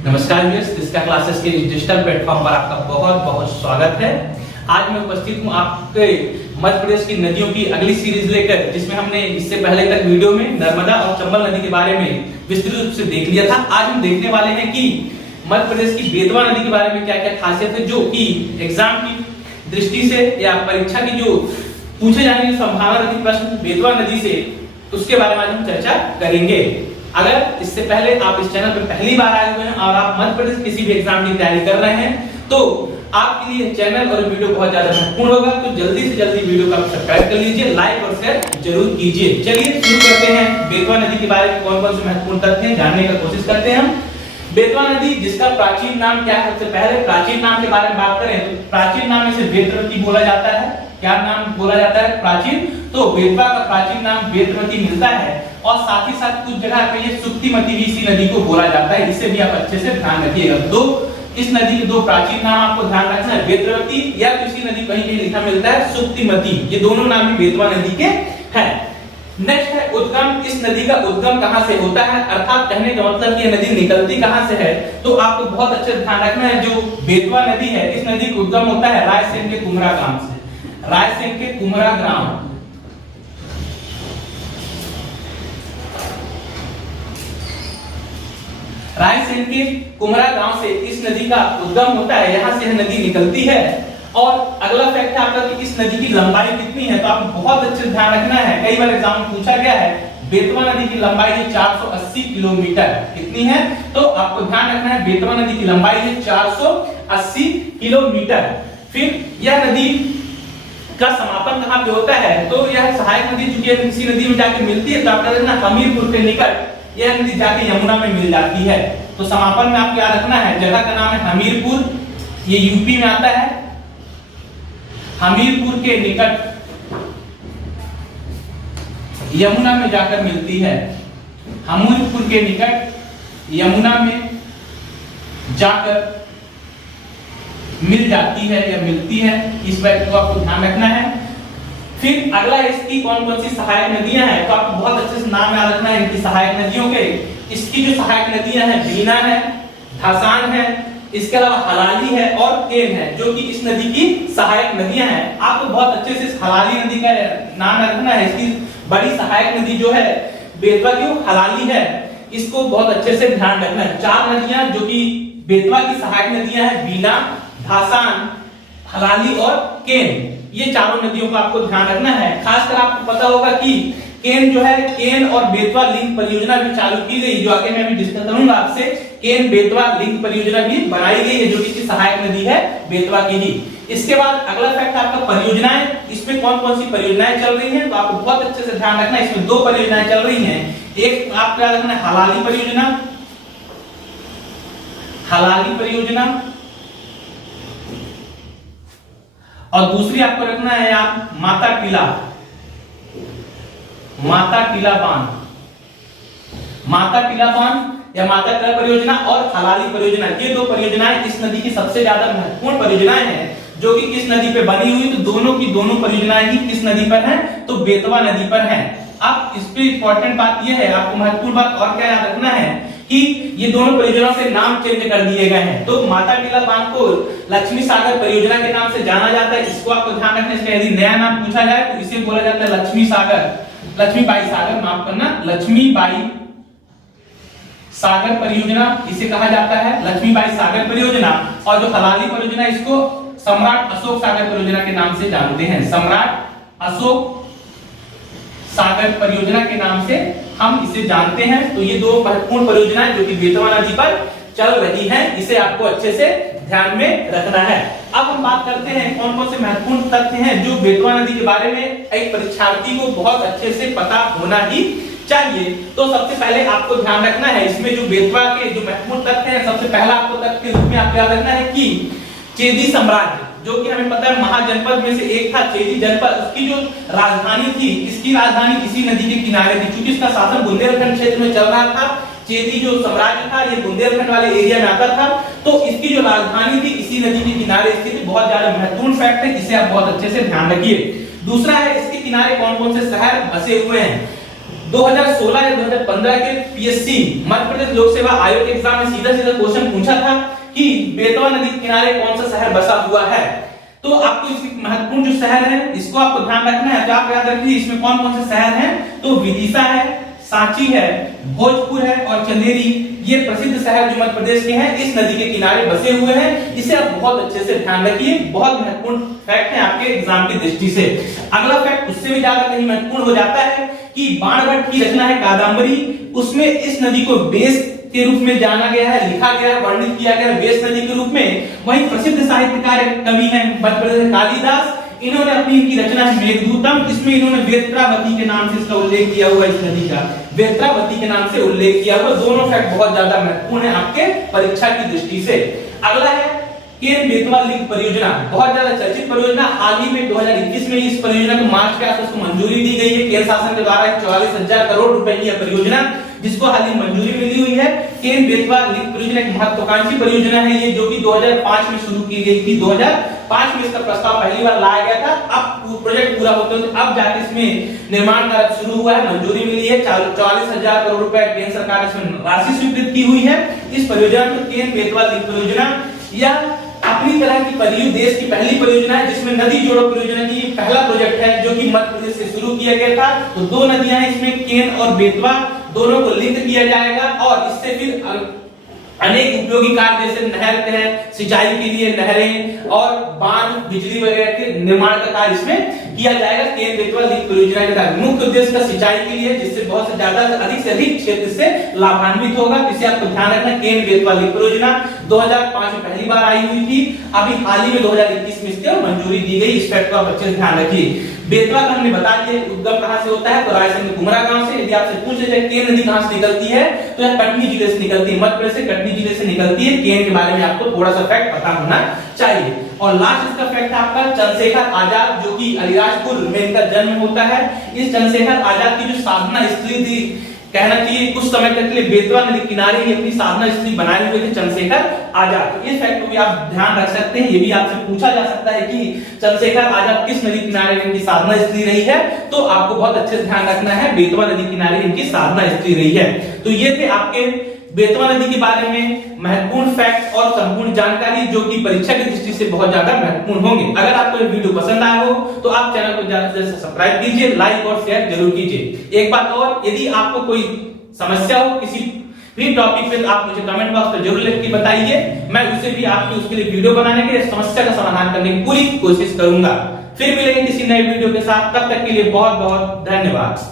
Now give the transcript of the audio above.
नमस्कार व्यूअर्स, इसका क्लासेस के डिजिटल प्लेटफॉर्म पर आपका बहुत बहुत स्वागत है। आज मैं उपस्थित हूं आपके मध्य प्रदेश की नदियों की अगली सीरीज लेकर, जिसमें हमने इससे पहले तक वीडियो में नर्मदा और चंबल नदी के बारे में विस्तृत रूप से देख लिया था। आज हम देखने वाले हैं कि मध्य प्रदेश की बेतवा नदी के बारे में क्या क्या खासियत है, जो कि एग्जाम की दृष्टि से या परीक्षा की जो पूछे जाने की संभावना रहती प्रश्न बेतवा नदी से, उसके बारे में आज हम चर्चा करेंगे। अगर इससे पहले आप इस चैनल पर पहली बार आए हुए हैं और आप मध्य प्रदेश किसी भी एग्जाम की तैयारी कर रहे हैं, तो आपके लिए चैनल और वीडियो बहुत ज्यादा महत्वपूर्ण होगा। तो जल्दी से जल्दी वीडियो को सब्सक्राइब कर लीजिए, लाइक और शेयर जरूर कीजिए। चलिए शुरू करते हैं। बेतवा नदी के बारे में कौन कौन से महत्वपूर्ण तथ्य हैं जानने की कोशिश करते हैं हम। बेतवा नदी, जिसका प्राचीन नाम क्या है, सबसे पहले प्राचीन नाम के बारे में बात करें तो प्राचीन नाम में से बेतवती बोला जाता है। क्या नाम बोला जाता है? प्राचीन। तो बेतवा का प्राचीन नाम बेतवती मिलता है और साथ ही साथ कुछ जगह पे ये सुक्तिमती भी इसी नदी को बोला जाता है। इसे भी आप अच्छे से ध्यान रखिएगा। इस नदी के दो प्राचीन नाम आपको ध्यान रखना है, बेतवती या किसी नदी कहीं कहीं लिखा मिलता है सुक्तिमती। ये दोनों नाम भी बेतवा नदी के हैं। नेक्स्ट है उद्गम। इस नदी का उद्गम कहां से होता है, अर्थात कहने का मतलब कि ये नदी निकलती कहां से है, तो आपको बहुत अच्छे से ध्यान रखना है। जो बेतवा नदी है, इस नदी का उद्गम होता है रायसेन के कुमरा ग्राम से। रायसेन के कुमरा ग्राम, रायसेन के कुमरा गांव से इस नदी का उद्गम होता है। यहां से यह नदी निकलती है। और अगला फैक्ट है आपका कि इस नदी की लंबाई कितनी है, तो आपको बहुत अच्छे से ध्यान रखना है। कई बार एग्जाम में पूछा गया है। बेतवा नदी की लंबाई है 480 किलोमीटर। कितनी है? तो आपको ध्यान रखना है, बेतवा नदी की लंबाई है 480 किलोमीटर। फिर यह नदी का समापन कहां पे होता है, तो यह सहायक नदी चूंकि किसी नदी में जाके मिलती है, तो आपका देखना हमीरपुर के निकट यह नदी जाके यमुना में मिल जाती है। तो समापन में आपको याद रखना है, जगह का नाम है हमीरपुर, ये यूपी में आता है। हमीरपुर के निकट यमुना में जाकर मिलती है। हमीरपुर के निकट यमुना में जाकर मिल जाती है या मिलती है। इस बात को आपको ध्यान रखना है। फिर अगला इसकी कौन कौन सी सहायक नदियां हैं, तो आपको बहुत अच्छे से नाम याद रखना है इनकी सहायक नदियों के। इसकी जो सहायक नदियां हैं, बीना है, धासान है, इसके अलावा हलाली है और केन है, जो कि इस नदी की सहायक नदियां हैं। आपको बहुत अच्छे से इस हलाली नदी का नाम रखना है। इसकी बड़ी सहायक नदी जो है बेतवा की, वो हलाली है। इसको बहुत अच्छे से ध्यान रखना है। चार नदियां जो कि बेतवा की सहायक नदियां हैं, बीना, धासान, हलाली और केन, ये चारों नदियों को आपको ध्यान रखना है। खासकर आपको पता होगा कि केन जो है, केन और बेतवा लिंक परियोजना भी चालू की गई, जो आगे मैं भी डिस्कस करूंगा आपसे। केन बेतवा लिंक परियोजना भी बनाई गई है, जो कि सहायक नदी है बेतवा की ही। इसके बाद अगला फैक्ट आपका परियोजनाएं। इसमें कौन कौन सी परियोजनाएं चल रही हैं, तो आपको बहुत अच्छे से ध्यान रखना है। इसमें दो परियोजनाएं चल रही हैं। एक आपको याद रखना है हलाली परियोजना, हलाली परियोजना, और दूसरी आपको रखना है आप माता टीला, माता टीला बांध, माता टीला बांध या माता टीला परियोजना और हलाली परियोजना। ये दो परियोजनाएं इस नदी की सबसे ज्यादा महत्वपूर्ण परियोजनाएं हैं, जो कि किस नदी पे बनी हुई, तो दोनों की दोनों परियोजनाएं ही किस नदी पर हैं, तो बेतवा नदी पर हैं। अब इस पे इंपॉर्टेंट बात यह है, आपको महत्वपूर्ण बात और क्या याद रखना है कि ये दोनों परियोजनाओं से नाम चेंज कर दिए गए हैं। तो माता टीला बांध को लक्ष्मी सागर परियोजना के नाम से जाना जाता है। इसको आपको ध्यान रखना है। इसका यदि नया नाम पूछा जाए तो इसे बोला जाता है लक्ष्मी सागर, लक्ष्मीबाई सागर, माफ करना, लक्ष्मीबाई सागर परियोजना इसे कहा जाता है, लक्ष्मीबाई सागर परियोजना। और जो हलाली परियोजना, इसको सम्राट अशोक सागर परियोजना के नाम से जानते हैं। सम्राट अशोक सागर परियोजना के नाम से हम इसे जानते हैं। तो ये दो महत्वपूर्ण परियोजनाएं जो कि बेतवा नदी पर चल रही हैं, इसे आपको अच्छे से ध्यान में रखना है। अब हम बात करते हैं कौन कौन से महत्वपूर्ण तथ्य हैं जो बेतवा नदी के बारे में एक परीक्षार्थी को बहुत अच्छे से पता होना ही चाहिए। तो सबसे पहले आपको ध्यान रखना है, इसमें जो बेतवा के जो महत्वपूर्ण तथ्य हैं, सबसे पहला आपको तथ्य के रूप में आपको याद रखना है कि चेदी साम्राज्य, जो कि हमें पता है महाजनपद में से एक था चेदी जनपद, उसकी जो राजधानी थी, इसकी राजधानी इसी नदी के किनारे थी। क्योंकि इसका शासन बुंदेलखंड क्षेत्र में चल रहा था, चेदी जो साम्राज्य था ये बुंदेलखंड वाले एरिया में आता था, तो इसकी जो राजधानी थी इसी नदी के किनारे स्थित। बहुत ज्यादा महत्वपूर्ण फैक्ट है, इसे आप बहुत अच्छे से ध्यान रखिए। दूसरा है, इसके किनारे कौन कौन से शहर बसे हुए हैं। 2016 या 2015 के पीएससी मध्य प्रदेश लोक सेवा आयोग के एग्जाम में सीधा सीधा क्वेश्चन कि बेतवा नदी के किनारे कौन सा शहर बसा हुआ है, तो आपको इसकी महत्वपूर्ण जो शहर है इसको आपको ध्यान रखना है। तो आप याद रखिए इसमें कौन कौन से शहर हैं, तो विदिशा है, सांची है, भोजपुर है और चंदेरी, ये प्रसिद्ध शहर जो मध्य प्रदेश के हैं इस नदी के किनारे बसे हुए हैं। इसे आप बहुत अच्छे से ध्यान रखिए, बहुत महत्वपूर्ण फैक्ट है आपके एग्जाम की दृष्टि से। अगला फैक्ट उससे भी ज्यादा कहीं महत्वपूर्ण हो जाता है कि बाणभट्ट की रचना है कादम्बरी, उसमें इस नदी को बेस के रूप में जाना गया है, लिखा गया है, वर्णित किया गया है बेस नदी के रूप में। वहीं प्रसिद्ध साहित्यकार कवि हैं मध्य प्रदेश कालिदास, इन्होंने अपनी इनकी रचना है मेघदूतम, इसमें इन्होंने वेत्रावती के नाम से इसका उल्लेख किया हुआ, इस नदी का वेत्रावती के नाम से उल्लेख किया हुआ। दोनों फैक्ट बहुत ज्यादा महत्वपूर्ण है आपके परीक्षा की दृष्टि से। अगला है केन बेतवा लिंक परियोजना, बहुत ज्यादा चर्चित परियोजना। हाल ही में 2021 में इस परियोजना को मार्च के आसपास को मंजूरी दी गई है केंद्र शासन के द्वारा। 44,000 करोड़ रुपए की परियोजना जिसको हाल ही मंजूरी मिली हुई है। केन बेतवा लिंक परियोजना एक महत्वाकांक्षी परियोजना है ये, जो कि 2005 में शुरू की गई थी। 2005 में इसका प्रस्ताव पहली बार लाया गया था। अब प्रोजेक्ट पूरा होते होते अब जाके इसमें निर्माण कार्य शुरू हुआ है, मंजूरी मिली है। 44,000 करोड़ रुपए केंद्र सरकार ने इसमें राशि स्वीकृत की हुई है। इस परियोजना को केन बेतवा लिंक परियोजना या अपनी तरह की देश की पहली परियोजना है जिसमें नदी जोड़ो परियोजना की पहला प्रोजेक्ट है जो कि मध्य प्रदेश से शुरू किया गया था। तो दो नदियां हैं इसमें, केन और बेतवा, दोनों को लिंक किया जाएगा और इससे फिर अनेक उपयोगी कार्य जैसे नहर है, सिंचाई के लिए नहरें और बांध, बिजली वगैरह के निर्माण का कार्य इसमें किया जाएगा केन बेतवा लिंक परियोजना के तहत। मुख्य उद्देश्य का सिंचाई के लिए, जिससे बहुत से ज्यादा अधिक से अधिक क्षेत्र से लाभान्वित होगा। इसे आपको ध्यान रखना। केन बेतवा लिंक परियोजना 2005 में पहली बार आई हुई थी, अभी हाल ही में 2021 में इसको मंजूरी दी गई। इस फैक्ट को आप अच्छे से ध्यान रखिए। बेतवा का हमने बता दिया उद्गम कहां से होता है, तो रायसेन के कुमरा गांव से। यदि आपसे पूछ ले केन नदी कहां से निकलती है, तो यह कटनी जिले से निकलती है, मध्य प्रदेश से कटनी जिले से निकलती है। केन के बारे में आपको थोड़ा सा फैक्ट पता होना चाहिए। और लास्ट इसका फैक्ट है आपका चंद्रशेखर आजाद, जो कि अलीराजपुर में इनका जन्म होता है। इस चंद्रशेखर आजाद की जो साधना स्त्री थी, कहना चाहिए कुछ समय तक के लिए बेतवा नदी किनारे ही अपनी साधना स्त्री बनाए हुए थे चंद्रशेखर आजाद। तो इस फैक्ट को भी आप ध्यान रख सकते हैं। ये भी आपसे पूछा जा सकता है कि चंद्रशेखर आजाद किस नदी किनारे इनकी साधना स्त्री रही है, तो आपको बहुत अच्छे से ध्यान रखना है, बेतवा नदी किनारे इनकी साधना स्त्री रही है। तो ये थे आपके बेतवा नदी के बारे में महत्वपूर्ण फैक्ट और संपूर्ण जानकारी, जो कि परीक्षा की दृष्टि से बहुत ज्यादा महत्वपूर्ण होंगे। अगर आपको ये वीडियो पसंद आया हो तो आप चैनल को ज्यादा से ज्यादा सब्सक्राइब कीजिए, लाइक और शेयर जरूर कीजिए। एक बात और, यदि आपको कोई समस्या हो किसी भी टॉपिक पे, आप मुझे कमेंट बॉक्स में जरूर लिख के बताइए। मैं उससे भी आपकी उसके लिए वीडियो बनाने के लिए, समस्या का समाधान करने की पूरी कोशिश करूंगा। फिर मिलेंगे किसी नए वीडियो के साथ, तब तक के लिए बहुत बहुत धन्यवाद।